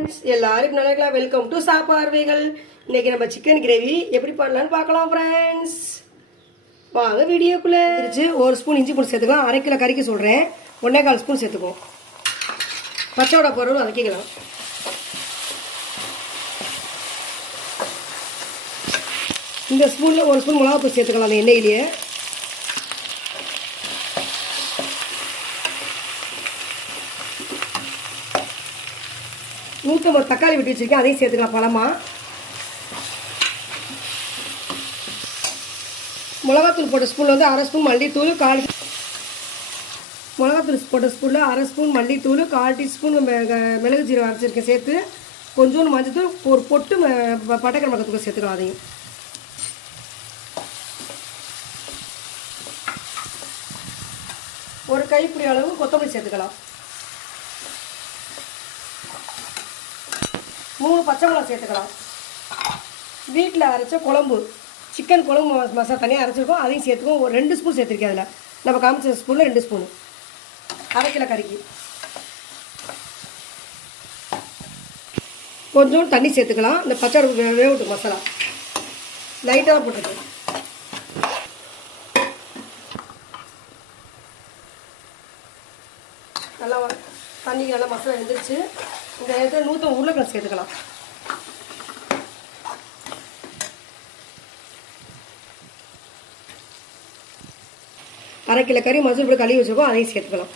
Friends எல்லாருக்கும் நல்லா இருக்கலாம். வெல்கம் டு சாப்பார்வைகள் இன்னைக்கு நம்ம சிக்கன் கிரேவி எப்படி பண்ணலாம்னு பார்க்கலாம் ஃப்ரெண்ட்ஸ் வாங்க வீடியோக்குள்ளே. இருந்துச்சு ஒரு ஸ்பூன் இஞ்சி பூண்டு சேர்த்துக்கலாம். அரை கிலோ கறிக்கு சொல்கிறேன் ஒன்றே கால் ஸ்பூன் சேர்த்துக்குவோம். பச்சோட பொருள் வதக்கிக்கலாம். இந்த ஸ்பூனில் ஒரு ஸ்பூன் மிளகாப்பூ சேர்த்துக்கலாம் அந்த எண்ணெயிலேயே. நூற்றம்பது தக்காளி வெட்டி வச்சுருக்கேன் அதையும் சேர்த்துக்கலாம் பழமாக மிளகாத்தூள் போட்ட ஸ்பூனில் வந்து அரை ஸ்பூன் மல்லித்தூள் கால் மிளகாத்தூள் போட்ட ஸ்பூனில் அரை ஸ்பூன் மல்லித்தூள் கால் டீஸ்பூன் மிளகு ஜீரகம் அரைச்சிருக்கேன் சேர்த்து கொஞ்சோண்டு மஞ்சத்தூள் ஒரு பொட்டு பட்டைக்கிழமை மிளகாத்தூள் சேர்த்துக்கலாம் அதையும். ஒரு கைப்பிடி அளவு கொத்தமல்லி சேர்த்துக்கலாம். மூணு பச்சை மிளகா சேர்த்துக்கலாம். வீட்டில் அரைச்ச குழம்பு சிக்கன் குழம்பு மசாலா தனியாக அரைச்சிருக்கோம். அதையும் சேர்த்துக்கோம் ஒரு ரெண்டு ஸ்பூன் சேர்த்துருக்கேன் அதில். நம்ம காமிச்ச ஸ்பூனில் ரெண்டு ஸ்பூன் அரை கிலோ கறிக்கு. கொஞ்சம் தண்ணி சேர்த்துக்கலாம். இந்த பச்சை வே- வேகட்டும் மசாலா. லைட்டாக தான் நல்லா தண்ணி நல்லா மசாலா எழுந்திரிச்சு இந்த இது நூற்ற உருளைக்கிழங்கு சேர்த்துக்கலாம். அரை கிலோ கறி மசூர் போட்டு கழுவி வச்சுருக்கோம் அதையும் சேர்த்துக்கலாம்.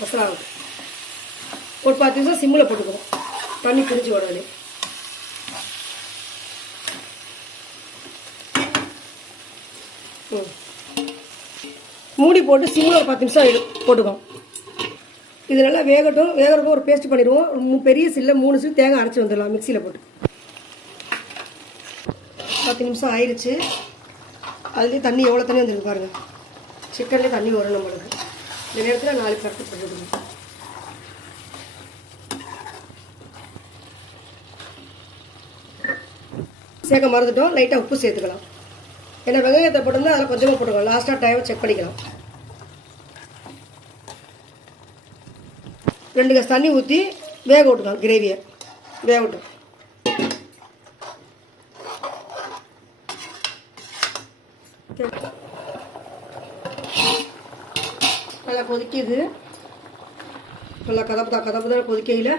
மசாலா ஒரு பத்து நிமிஷம் சிம்மில் போட்டுக்கலாம் தண்ணி பிரிஞ்சு உடனே ம். மூடி போட்டு சிம்மில் ஒரு பத்து நிமிஷம் போட்டுக்கோம் இது நல்லா வேகட்டும் வேகிறப்போ ஒரு பேஸ்ட் பண்ணிடுவோம். பெரிய சில்ல மூணு சில் தேங்காய் அரைச்சி வந்துடலாம் மிக்சியில் போட்டு. பத்து நிமிஷம் ஆயிடுச்சு அதுலேயே தண்ணி எவ்வளோ தண்ணி வந்துருக்கு பாருங்கள் சிக்கன்லேயே தண்ணி வரும் நம்மளுக்கு. இந்த நேரத்தில் நாலு பரட்டு போட்டுக்கணும் சேர்க்க மறந்துட்டோம். லைட்டாக உப்பு சேர்த்துக்கலாம். ஏன்னா வெங்காயத்தை போட்டோம்னா அதில் கொஞ்சமாக போட்டுக்கலாம். லாஸ்ட்டாக டைம் செக் பண்ணிக்கலாம். ரெண்டு கஸ் தண்ணி ஊற்றி வேக விட்டுக்கலாம் கிரேவியை வேக விட்டு. நல்லா கொதிக்குது. நல்லா கதப்புதா கதப்புதான் கொதிக்கையில்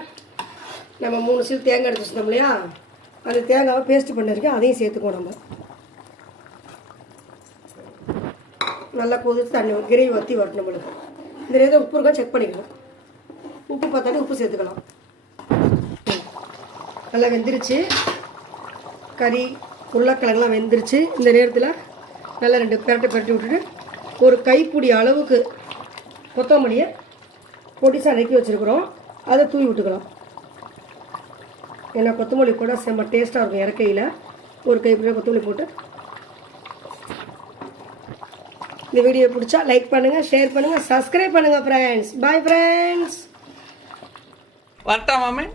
நம்ம மூணு சீல் தேங்காய் எடுத்து வச்சிருந்தோம் இல்லையா? அந்த தேங்காவை பேஸ்ட் பண்ணிருக்கேன் அதையும் சேர்த்துக்கோ நம்ம. நல்லா கொதித்து தண்ணி கிரேவி வற்றி வரட்டும் நம்மளுக்கு. இந்த நேரத்தில் உப்பு இருக்கா? செக் பண்ணிக்கணும் உப்பு பார்த்தாலே உப்பு சேர்த்துக்கலாம். நல்லா வெந்துருச்சு. கறி உருளைக்கிழங்குலாம் வெந்துருச்சு. இந்த நேரத்தில் நல்லா ரெண்டு பிரட்டை பிரட்டி விட்டுட்டு ஒரு கைப்பிடி அளவுக்கு கொத்தமல்லியை பொடிசாக நறுக்கி வச்சுருக்குறோம். அதை தூவி விட்டுக்கலாம். ஏன்னா கொத்தமல்லி கூட செம்ம டேஸ்ட்டாக இருக்கும் இறக்கையில். ஒரு கைப்பிடி கொத்தமல்லி போட்டு. இந்த வீடியோ பிடிச்சா லைக் பண்ணுங்கள் ஷேர் பண்ணுங்கள் சப்ஸ்கிரைப் பண்ணுங்கள் ஃப்ரெண்ட்ஸ் பாய் ஃப்ரெண்ட்ஸ் வரட்டா மாமே